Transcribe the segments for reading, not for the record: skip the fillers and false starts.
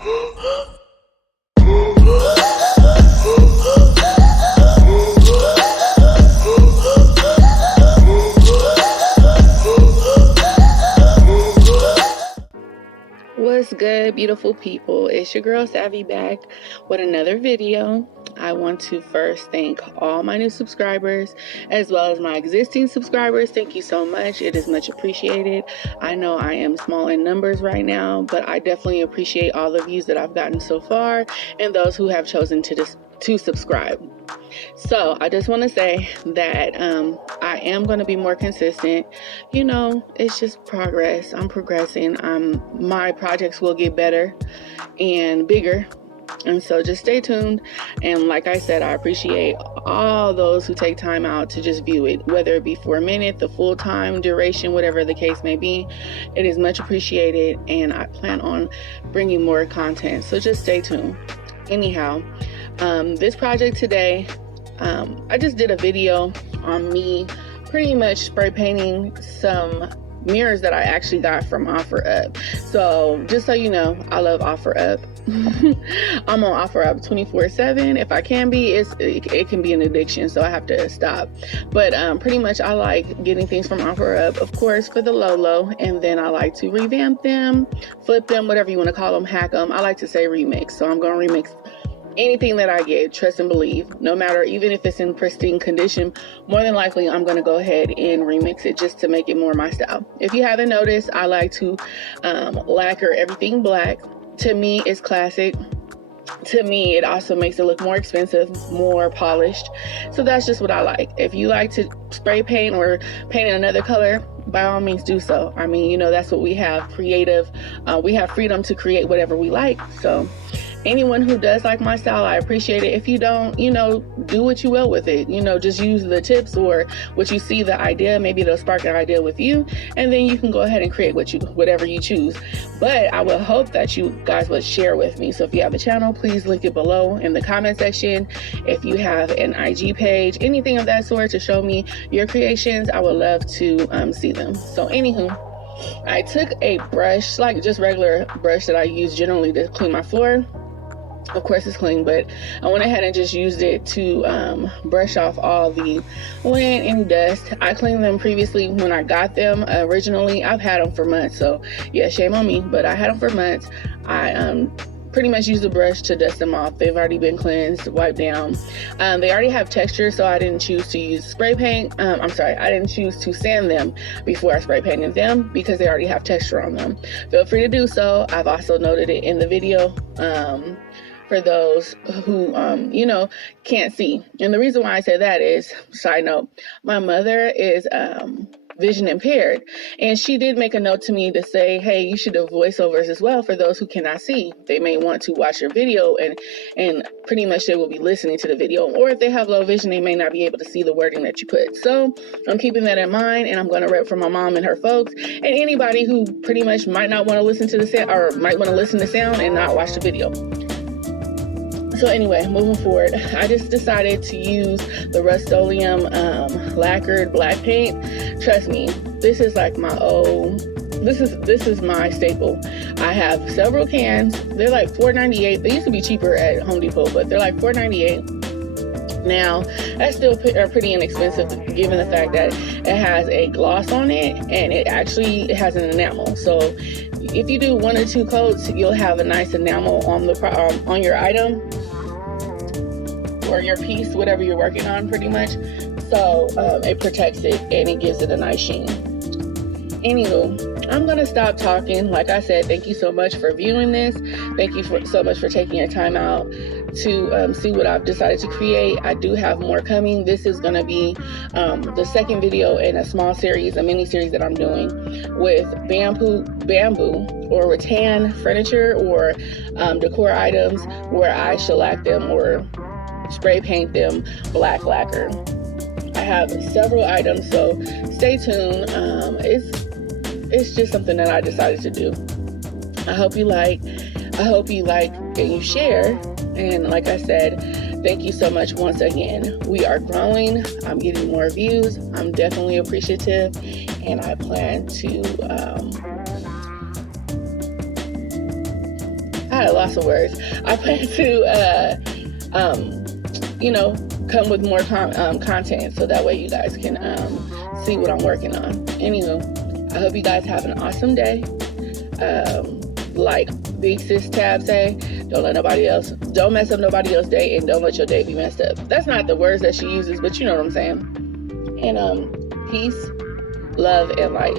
What's good, beautiful people? It's your girl Savvy back with another video. I want to first thank all my new subscribers as well as my existing subscribers. Thank you so much. It is much appreciated. I know I am small in numbers right now, but I definitely appreciate all the views that I've gotten so far and those who have chosen to subscribe. So I just want to say that I am going to be more consistent. You know, it's just progress. I'm progressing. My projects will get better and bigger. And so just stay tuned. And like I said, I appreciate all those who take time out to just view it, whether it be for a minute, the full time duration, whatever the case may be. It is much appreciated. And I plan on bringing more content. So just stay tuned. Anyhow, this project today, I just did a video on me pretty much spray painting some mirrors that I actually got from OfferUp. So just so you know, I love OfferUp. I'm on OfferUp 24/7. If I can be, it can be an addiction, so I have to stop. But pretty much I like getting things from OfferUp, of course, for the low, and then I like to revamp them, flip them, whatever you want to call them, hack them. I like to say remix, so I'm going to remix anything that I get, trust and believe, no matter, even if it's in pristine condition, more than likely I'm going to go ahead and remix it just to make it more my style. If you haven't noticed, I like to lacquer everything black. To me, it's classic. To me, it also makes it look more expensive, more polished. So that's just what I like. If you like to spray paint or paint in another color, by all means do so. I mean, you know, that's what we have, creative. We have freedom to create whatever we like. So anyone who does like my style, I appreciate it. If you don't, you know, do what you will with it. You know, just use the tips or what you see, the idea, maybe it'll spark an idea with you, and then you can go ahead and create whatever you choose. But I will hope that you guys would share with me. So if you have a channel, please link it below in the comment section. If you have an IG page, anything of that sort to show me your creations, I would love to see them. So anywho, I took a brush, like just regular brush that I use generally to clean my floor. Of course it's clean, but I went ahead and just used it to brush off all the lint and dust. I cleaned them previously when I got them originally. I've had them for months, so yeah, shame on me, but I had them for months. I pretty much used the brush to dust them off. They've already been cleansed, wiped down. They already have texture, so I didn't choose to use spray paint. I didn't choose to sand them before I spray painted them because they already have texture on them. Feel free to do so. I've also noted it in the video. For those who, you know, can't see. And the reason why I say that is, side note, my mother is vision impaired. And she did make a note to me to say, hey, you should do voiceovers as well for those who cannot see. They may want to watch your video and pretty much they will be listening to the video. Or if they have low vision, they may not be able to see the wording that you put. So I'm keeping that in mind, and I'm going to rep for my mom and her folks and anybody who pretty much might not want to listen to the sound or might want to listen to sound and not watch the video. So anyway, moving forward, I just decided to use the Rust-Oleum Lacquered black paint. Trust me, this is like my this is my staple. I have several cans. They're like $4.98. They used to be cheaper at Home Depot, but they're like $4.98. Now, that's still pretty inexpensive given the fact that it has a gloss on it and it actually has an enamel. So if you do 1 or 2 coats, you'll have a nice enamel on the on your item or your piece, whatever you're working on, pretty much. So it protects it and it gives it a nice sheen. Anywho, I'm gonna stop talking. Like I said, thank you so much for viewing this. Thank you so much for taking your time out to see what I've decided to create. I do have more coming. This is gonna be the second video in a small series, a mini series that I'm doing with bamboo or rattan furniture or decor items where I shellac them or spray paint them black lacquer. I have several items, so stay tuned. It's just something that I decided to do. I hope you like and you share. And like I said, thank you so much once again. We are growing. I'm getting more views. I'm definitely appreciative, and I plan to had lots of words. I plan to, you know, come with more content so that way you guys can see what I'm working on. Anywho, I hope you guys have an awesome day. Like Big Sis Tab say, don't mess up nobody else's day, and don't let your day be messed up. That's not the words that she uses, but you know what I'm saying. And peace, love, and light.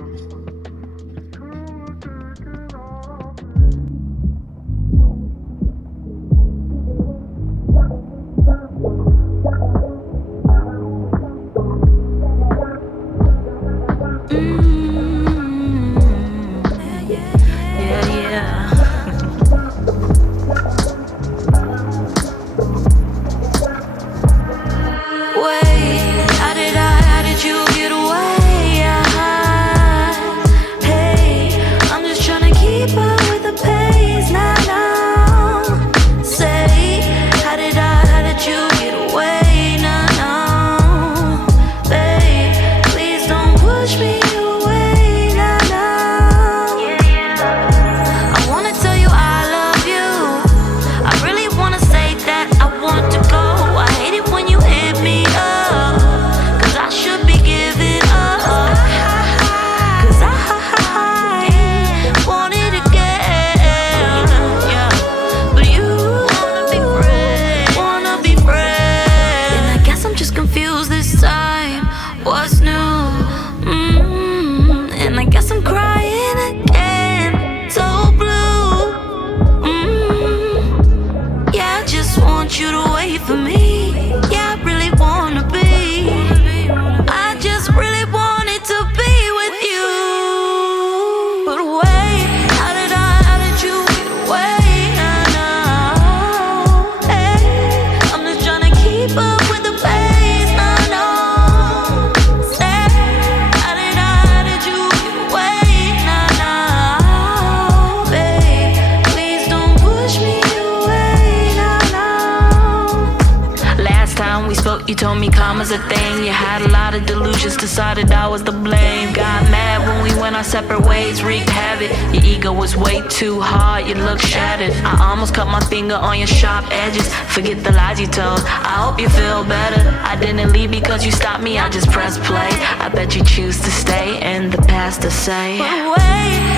You told me karma's a thing. You had a lot of delusions, decided I was to blame. Got mad when we went our separate ways, wreaked havoc. Your ego was way too hard, you look shattered. I almost cut my finger on your sharp edges. Forget the lies you told, I hope you feel better. I didn't leave because you stopped me, I just pressed play. I bet you choose to stay in the past to say, but wait.